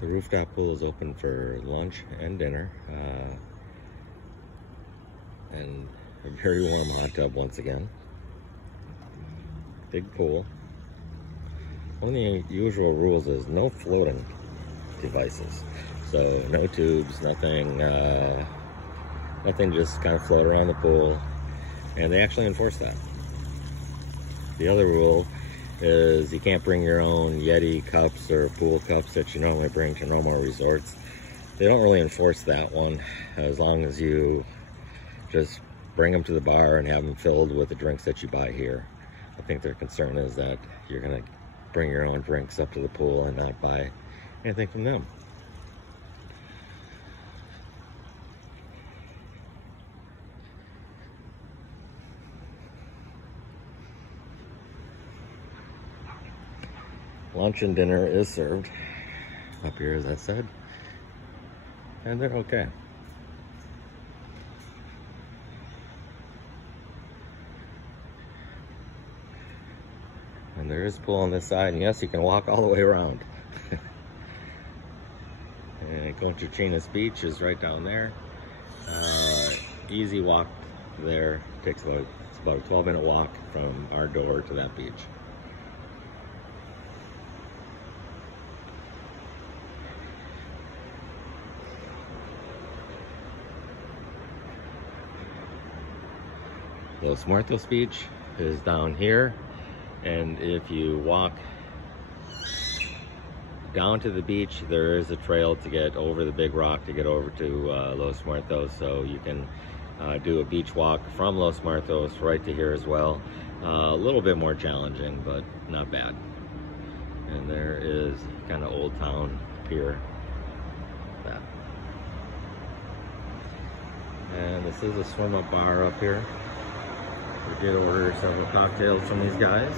The rooftop pool is open for lunch and dinner, and a very warm hot tub once again. Big pool. One of the usual rules is no floating devices. So no tubes, nothing just kind of float around the pool, and they actually enforce that. The other rule is you can't bring your own Yeti cups or pool cups that you normally bring to normal resorts. They don't really enforce that one, as long as you just bring them to the bar and have them filled with the drinks that you buy here. I think their concern is that you're gonna bring your own drinks up to the pool and not buy anything from them. Lunch and dinner is served up here, as I said, and they're okay. And there is a pool on this side, and yes, you can walk all the way around. And going to Chinas Beach is right down there. Easy walk there. It's about a 12-minute walk from our door to that beach. Los Muertos Beach is down here, and if you walk down to the beach, there is a trail to get over the big rock to get over to Los Muertos, so you can do a beach walk from Los Muertos right to here as well. A little bit more challenging, but not bad. And there is kind of Old Town Pier. That. And this is a swim-up bar up here. We did order several cocktails from these guys.